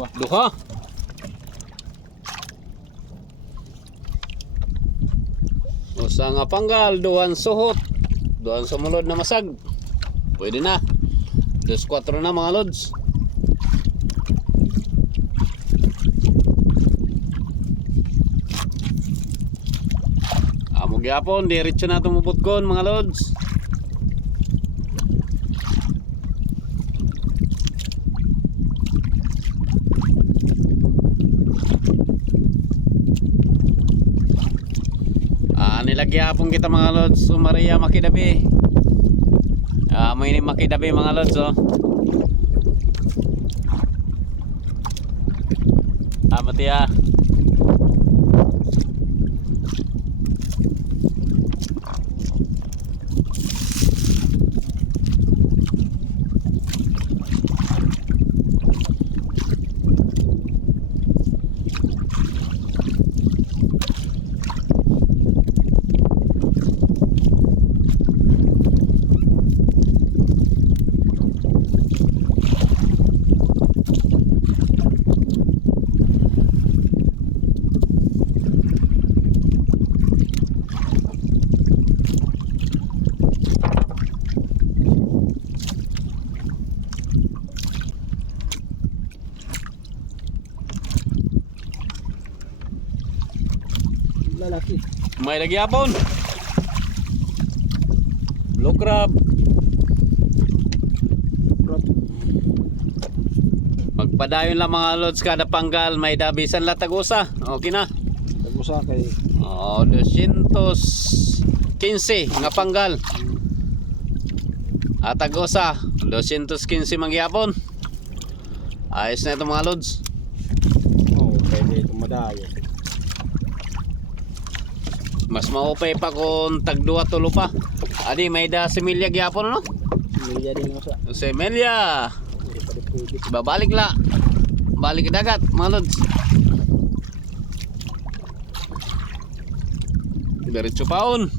Dua. Duha. Usa nga panggal, duhan suhot. Duhan sumulod na masag. Pwede na. Dos 4 na mga lods. Amo gyapon, diretso na tumubot kon mga lods. Ah, nilagyapon kita mga lods. So, Maria Makidabi. Ah, may ni Makidabi mga lods, oh. Ah, matiya. Lalaki. May lagyapon. Blue crab. Crab. Magpadayon lang mga lods kada panggal. May dabisan latagusa. Okay na. Tagusa kay Oh, 215 nga panggal. At agosa, 215 mangyapon. Ayos na ito mga lods. oh, pwede itong madayo. Mas maupay pa kung tagduwa tulo pa. Adi, may da similya gyapon no? Milya din mo sa. Similya. Babalik la. Balik dagat mga lods. Diretso paon.